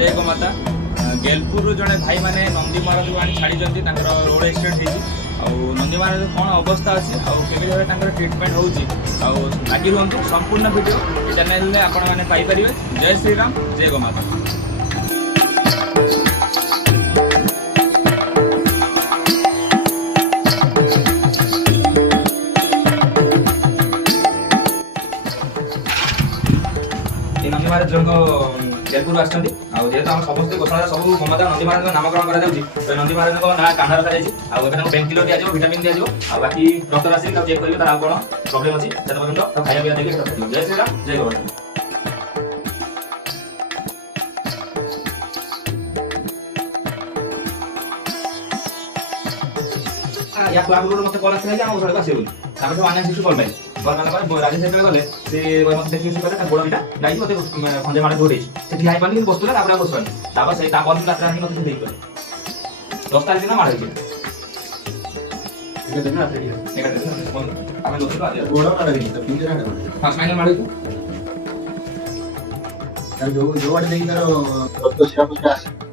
जय गोमाता गेलपुर जड़े भाई मैंने नंदी महाराज को आनी छाड़ी रोड एक्सीडेंट होती नंदी महाराज कौन अवस्था अच्छी आगे ट्रिटमेंट हो लगी रुहतु संपूर्ण वीडियो चैनल में आपण मैंने पाइपर। जय श्री राम जय गोमाता। नंदी महाराज जो गेलपुर आसछन्ती जेहेतु आम समस्त घोषणा सब गोमाता नंदी महाराज नामकरण करा जाउची तो नंदी महाराज ना कांडा रखा जाइए आगे पेन किलो दिया विटामिन दिया बाकी डॉक्टर आसिक चेक करेंगे तार कौन प्रॉब्लम अच्छी से पर्यटन खाया पिया देखिए। जय श्री राम जय गोमाता। या आगुरी मत कल आसाला आम घर आसे बोली वन सिक्स कल पाई कल राजेश गले से मत देखिए कहले गोड़ दुटा गाई मत खंडे माड़े गोड़े से ठिया पानी बसुला बसवानी से रात मत देख 10 तारीख दिन माड़ जो आड़े देखी तार